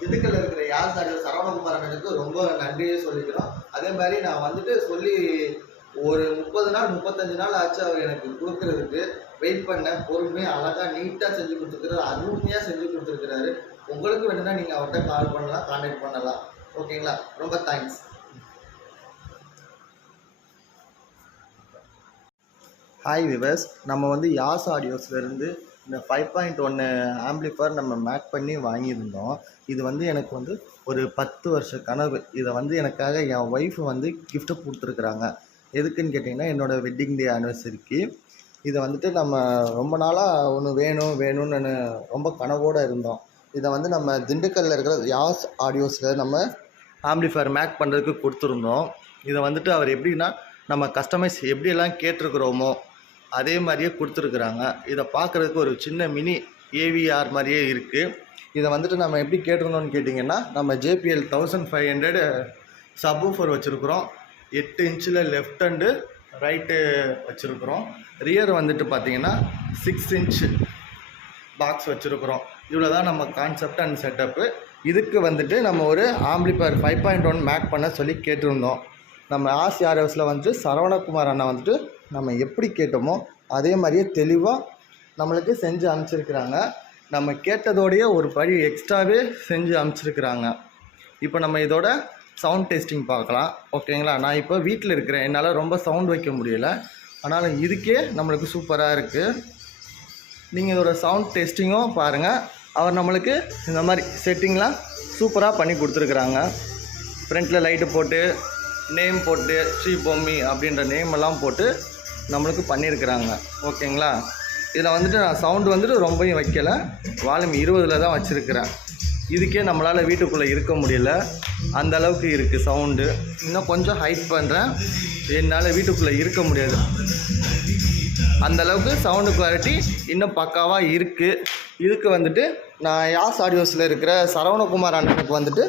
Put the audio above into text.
திண்டுக்கல்ல இருக்கிற யாஸ் ஆடியோ சரவணகுமார் அண்ணனுக்கு ரொம்ப நன்றியே சொல்லிக்கிறோம். அதே மாதிரி நான் வந்துட்டு சொல்லி ஒரு 30 நாள் 35 நாள் ஆச்சு அவர் எனக்கு கொடுக்கறதுக்கு. வெயிட் பண்ண பொறுமையாக அழகாக நீட்டாக செஞ்சு கொடுத்துருக்குறாரு, அருமையாக செஞ்சு கொடுத்துருக்குறாரு. உங்களுக்கு வேணும்னா நீங்கள் அவர்கிட்ட கால் பண்ணலாம், கான்டாக்ட் பண்ணலாம். ஓகேங்களா? ரொம்ப தேங்க்ஸ். ஹாய் விவர்ஸ், நம்ம வந்து யாஸ் ஆடியோஸ்லேருந்து இந்த 5.1 ஆம்பிளிஃபையர் நம்ம மேக் பண்ணி வாங்கியிருந்தோம். இது வந்து எனக்கு வந்து ஒரு 10 வருஷ கனவு. இதை வந்து எனக்காக என் ஒய்ஃப் வந்து கிஃப்ட்டு கொடுத்துருக்குறாங்க. எதுக்குன்னு கேட்டிங்கன்னா, என்னோடய வெட்டிங் டே ஆனிவர்சரிக்கு. இதை வந்துட்டு நம்ம ரொம்ப நாளாக ஒன்று வேணும்னு ரொம்ப கனவோடு இருந்தோம். இதை வந்து நம்ம திண்டுக்கல்லில் இருக்கிற யாஸ் ஆடியோஸில் நம்ம ஆம்பிளிஃபையர் மேக் பண்ணுறதுக்கு கொடுத்துருந்தோம். இதை வந்துட்டு அவர் எப்படின்னா, நம்ம கஸ்டமைஸ் எப்படியெல்லாம் கேட்டிருக்கிறோமோ அதே மாதிரியே கொடுத்துருக்குறாங்க. இதை பார்க்குறதுக்கு ஒரு சின்ன மினி ஏவிஆர் மாதிரியே இருக்குது. இதை வந்துட்டு நம்ம எப்படி கேட்டிருந்தோம்னு கேட்டிங்கன்னா, நம்ம JPL 1500 சப்வூஃபர் வச்சுருக்குறோம். 8 இன்ச்சில் லெஃப்ட் ஹண்டு ரைட்டு வச்சுருக்குறோம். ரியர் வந்துட்டு பார்த்திங்கன்னா 6 இன்ச் பாக்ஸ் வச்சுருக்குறோம். இவ்வளோ தான் நம்ம கான்செப்ட் அண்ட் செட்டப்பு. இதுக்கு வந்துட்டு நம்ம ஒரு ஆம்பிளிஃபையர் 5.1 மேக் பண்ண சொல்லி கேட்டிருந்தோம். நம்ம யாஸ் ஆடியோஸில் வந்துட்டு சரவணகுமார் அண்ணா வந்துட்டு நம்ம எப்படி கேட்டோமோ அதே மாதிரியே தெளிவாக நம்மளுக்கு செஞ்சு அனுப்பிச்சிருக்கிறாங்க. நம்ம கேட்டதோடையே ஒரு படி எக்ஸ்ட்ராவே செஞ்சு அனுப்பிச்சிருக்கிறாங்க. இப்போ நம்ம இதோட சவுண்ட் டெஸ்டிங் பார்க்கலாம். ஓகேங்களா? நான் இப்போ வீட்டில் இருக்கிறேன், என்னால் ரொம்ப சவுண்ட் வைக்க முடியலை. ஆனாலும் இதுக்கே நம்மளுக்கு சூப்பராக இருக்குது. நீங்கள் இதோட சவுண்ட் டெஸ்டிங்கும் பாருங்கள். அவர் நம்மளுக்கு இந்த மாதிரி செட்டிங்லாம் சூப்பராக பண்ணி கொடுத்துருக்குறாங்க. ஃப்ரண்ட்டில் லைட்டு போட்டு நேம் போட்டு ஸ்ரீ பொம்மி அப்படின்ற நேம் எல்லாம் போட்டு நம்மளுக்கு பண்ணியிருக்கிறாங்க. ஓகேங்களா? இதில் வந்துட்டு நான் சவுண்டு வந்துட்டு ரொம்பவும் வைக்கலை, வால்யூம் 20ல் தான் வச்சுருக்கிறேன். இதுக்கே நம்மளால் வீட்டுக்குள்ளே இருக்க முடியல, அந்த அளவுக்கு இருக்குது சவுண்டு. இன்னும் கொஞ்சம் ஹைட் பண்ணுறேன், என்னால் வீட்டுக்குள்ளே இருக்க முடியாது. அந்த அளவுக்கு சவுண்டு குவாலிட்டி இன்னும் பக்காவாக இருக்குது. இதுக்கு வந்துட்டு நான் யாஸ் ஆடியோஸில் இருக்கிற சரவணகுமார் அண்ணனுக்கு வந்துட்டு